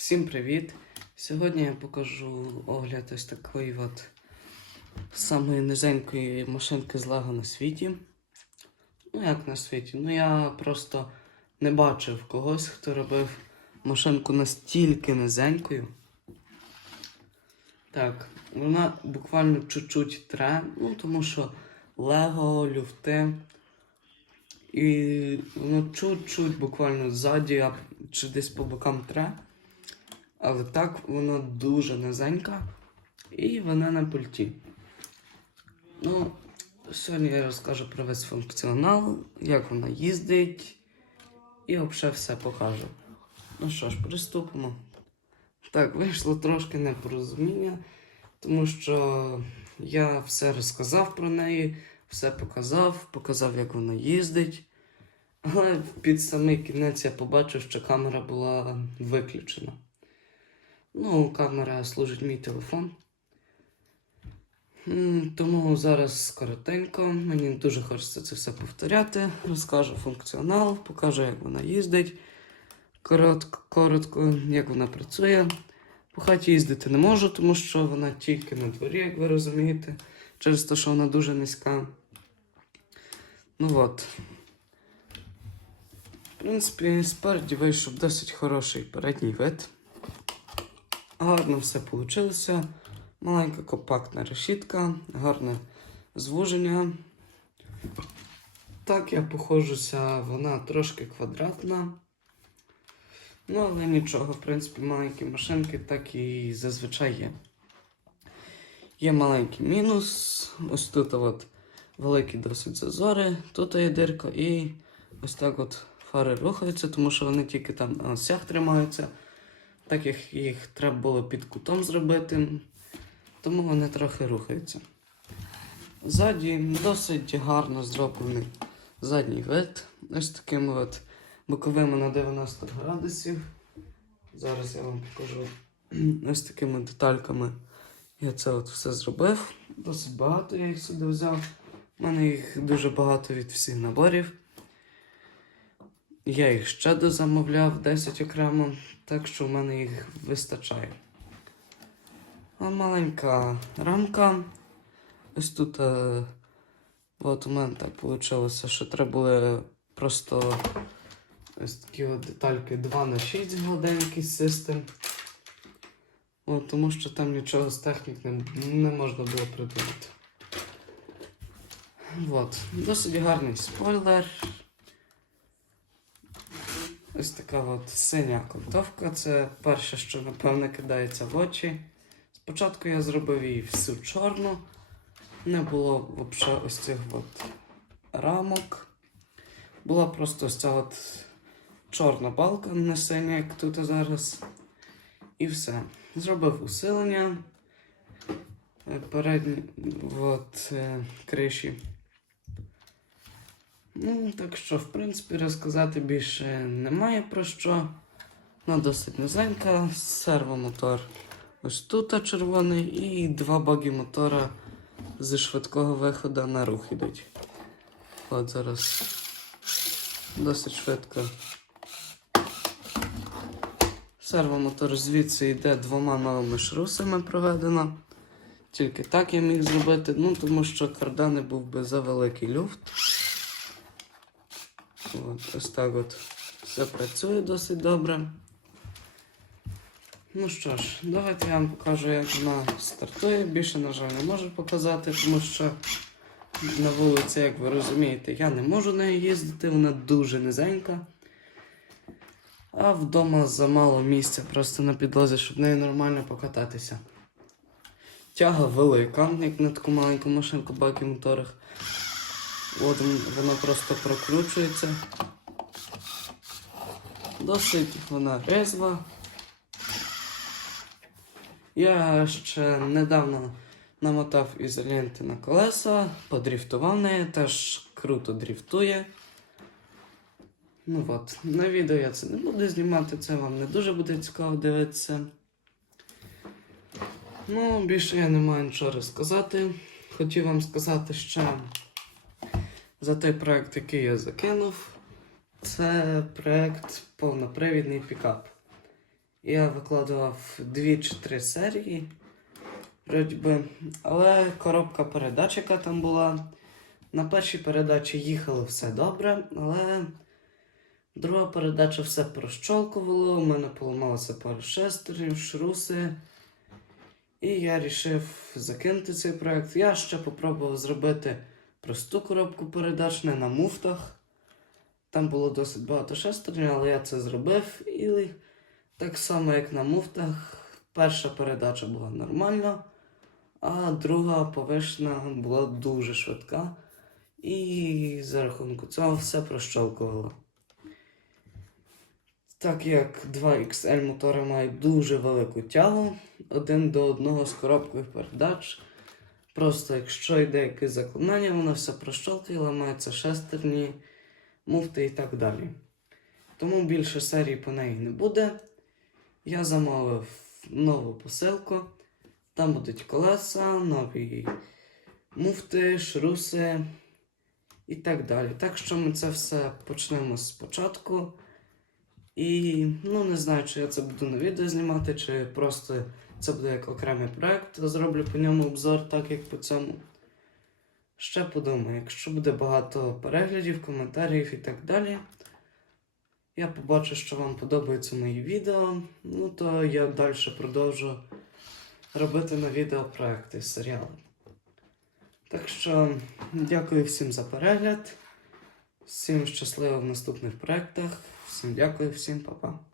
Всім привіт! Сьогодні я покажу огляд ось такої от самої низенької машинки з Лего на світі. Ну, як на світі? Ну я просто не бачив когось, хто робив машинку настільки низенькою. Так, вона буквально чуть-чуть тре, ну тому що Лего, люфти. І воно чуть-чуть буквально ззаді чи десь по бокам тре. Але так воно дуже низенька і вона на пульті. Ну, сьогодні я розкажу про весь функціонал, як вона їздить, і взагалі все покажу. Ну що ж, приступимо. Так, вийшло трошки непорозуміння, тому що я все розказав про неї, все показав, показав, як вона їздить. Але під самий кінець я побачив, що камера була виключена. Ну, камера служить мій телефон. Тому зараз коротенько. Мені дуже хочеться це все повторяти. Розкажу функціонал, покажу, як вона їздить. Коротко, коротко, як вона працює. По хаті їздити не можу, тому що вона тільки на дворі, як ви розумієте, через те, що вона дуже низька. Ну от. В принципі, спереді вийшов досить хороший передній вид. Гарно все вийшло. Маленька компактна решітка, гарне звуження. Так, я похожуся, вона трошки квадратна. Ну, але нічого, в принципі, маленькі машинки так і зазвичай є. Є маленький мінус. Ось тут от великі досить зазори, тут є дирка і ось так от фари рухаються, тому що вони тільки там на осях тримаються так як їх треба було під кутом зробити, тому вони трохи рухаються. Ззаді досить гарно зроблений задній вид. Ось такими от боковими на 90 градусів. Зараз я вам покажу ось такими детальками. Я це от все зробив. Досить багато я їх сюди взяв. У мене їх дуже багато від всіх наборів. Я їх ще дозамовляв 10 окремо, так що в мене їх вистачає. А маленька рамка. Ось тут е, от у мене так вийшло, що треба було просто ось такі от детальки 2 на 6 гладенький систем. От, тому що там нічого з технік не, не можна було придумати. От. Досить гарний спойлер. Ось така от синя окантовка. Це перше, що напевно кидається в очі. Спочатку я зробив її всю чорну. Не було взагалі ось цих от рамок. Була просто ось ця от чорна балка, не синя, як тут зараз. І все. Зробив усилення передні от, е, криші. Ну, так що, в принципі, розказати більше немає про що. Вона досить низенька, сервомотор ось тут червоний і два баги мотора зі швидкого виходу на рух ідуть. От зараз досить швидко. Сервомотор звідси йде двома новими шрусами проведено. Тільки так я міг зробити, ну тому що кардани був би за великий люфт. От, ось так от все працює досить добре. Ну що ж, давайте я вам покажу, як вона стартує. Більше, на жаль, не можу показати, тому що на вулиці, як ви розумієте, я не можу нею їздити, вона дуже низенька. А вдома замало місця просто на підлозі, щоб нею нормально покататися. Тяга велика, як на таку маленьку машинку баки моторах. От воно просто прокручується. Досить вона резва. Я ще недавно намотав ізоленти на колеса, подріфтував нею, теж круто дріфтує. Ну от, на відео я це не буду знімати, це вам не дуже буде цікаво дивитися. Ну, більше я не маю нічого розказати. Хотів вам сказати ще за той проект, який я закинув. Це проект повнопривідний пікап. Я викладував дві чи три серії. Вроді би. Але коробка передач, яка там була. На першій передачі їхало все добре, але друга передача все прощолкувало, у мене поламалося пару шестернів, шруси. І я вирішив закинути цей проект. Я ще попробував зробити просту коробку передач не на муфтах. Там було досить багато шестернів, але я це зробив. І так само, як на муфтах, перша передача була нормальна, а друга повишена була дуже швидка. І за рахунку цього все прощолкувало. Так як 2XL мотори мають дуже велику тягу, один до одного з коробкою передач. Просто якщо йде якесь заклинання, воно все прощолкає, ламаються шестерні, муфти і так далі. Тому більше серій по неї не буде. Я замовив нову посилку. Там будуть колеса, нові муфти, шруси і так далі. Так що ми це все почнемо спочатку. І ну не знаю, чи я це буду на відео знімати, чи просто це буде як окремий проект. Зроблю по ньому обзор, так як по цьому. Ще подумаю, якщо буде багато переглядів, коментарів і так далі. Я побачу, що вам подобаються мої відео. Ну то я далі продовжу робити на відео проекти, серіали. Так що дякую всім за перегляд. Всім щасливо в наступних проектах. Всім дякую, всім па-па.